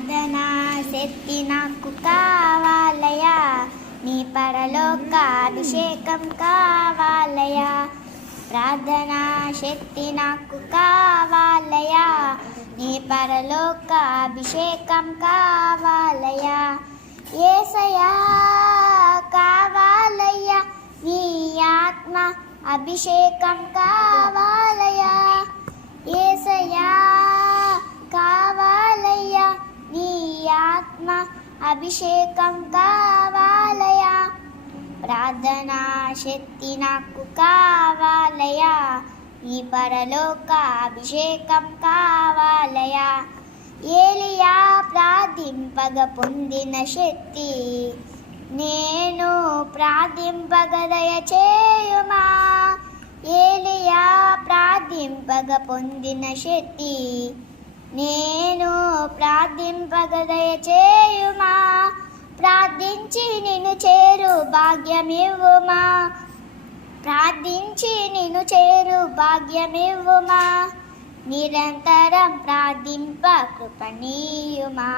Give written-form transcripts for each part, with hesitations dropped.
ప్రార్థనా శక్తి నాకు కావాలయా, నీ పరలోక అభిషేకం కావాలయా. ప్రార్థనా శక్తి నాకు కావాలయా, నీ పరలోక అభిషేకం కావాలయా. యేసయ్యా కావాలయ్యా, నీ ఆత్మ అభిషేకం కావాలయా. యేసయ్యా కావాలయ్యా, నీ ఆత్మ అభిషేకం కావాలయా. ప్రార్థనా శక్తి నాకు కావాలయా, నీ పరలోక అభిషేకం కావాలయా. ఏలియా ప్రార్థింపగ పొందిన శక్తి నేను ప్రార్థింపగ దయచేయుమా. ఏలియా ప్రార్థింపగ పొందిన శక్తి నేను ప్రార్థింపగ దయచేయుమా. ప్రార్థించి నిన్ను చేరు భాగ్యమివ్వుమా, ప్రార్థించి నిన్ను చేరు భాగ్యమివ్వుమా. నిరంతరం ప్రార్థింప కృపణీయుమా,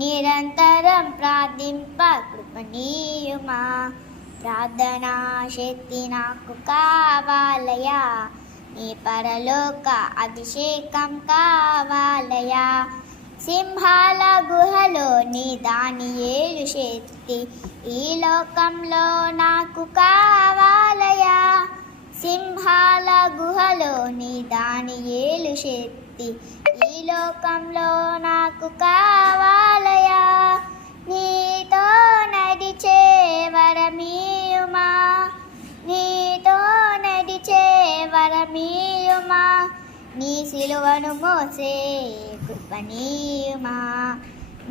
నిరంతరం ప్రార్థింప కృపణీయుమా. ప్రార్థనా శక్తి నాకు కావాలయా, నీ పరలోక అభిషేకం కావాలయా. సింహాల గుహలో నీ దానియేలు శక్తి ఈ లోకంలో నాకు కావాలయా. సింహాల గుహలో నీ దానియేలు శక్తి ఈ లోకంలో నాకు కావాలయా. నీతో నడిచే వరమీయుమా, నీతో నడిచే వరమీయుమా. నీ సిలువను మోసే కృపణీయుమా,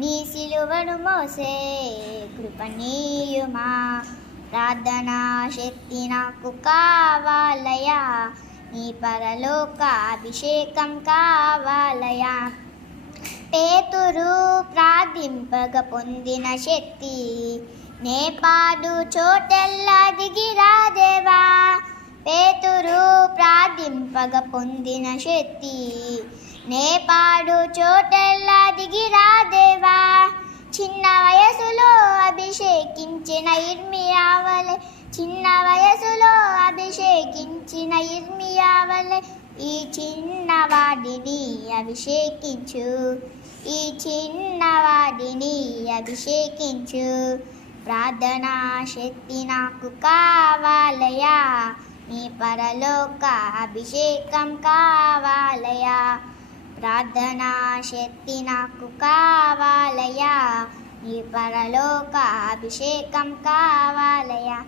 నీ సిలువను మోసే కృపణీయుమా. ప్రార్థనా శక్తి నాకు కావాలయా, నీ పరలోక అభిషేకం కావాలయా. పేతురు ప్రార్థింపగ పొందిన శక్తి నే పాడు చోటెల్లా దిగిరా దేవా. పేతురు ప్రార్థింపగ పొందిన శక్తి నే పాడు చోటెల్లా దిగిరా దేవా. చిన్న వయసులో అభిషేకించిన ఇర్మియా వలె, చిన్న వయసులో అభిషేకించిన ఇర్మియా వలె ఈ చిన్నవాడిని అభిషేకించు, ఈ చిన్నవాడిని అభిషేకించు. ప్రార్థనా శక్తి నాకు కావాలయా, నీ పరలోక అభిషేకం కావాలయా. ప్రార్థనా శక్తి నాకు కావాలయా, నీ పరలోక అభిషేకం కావాలయా.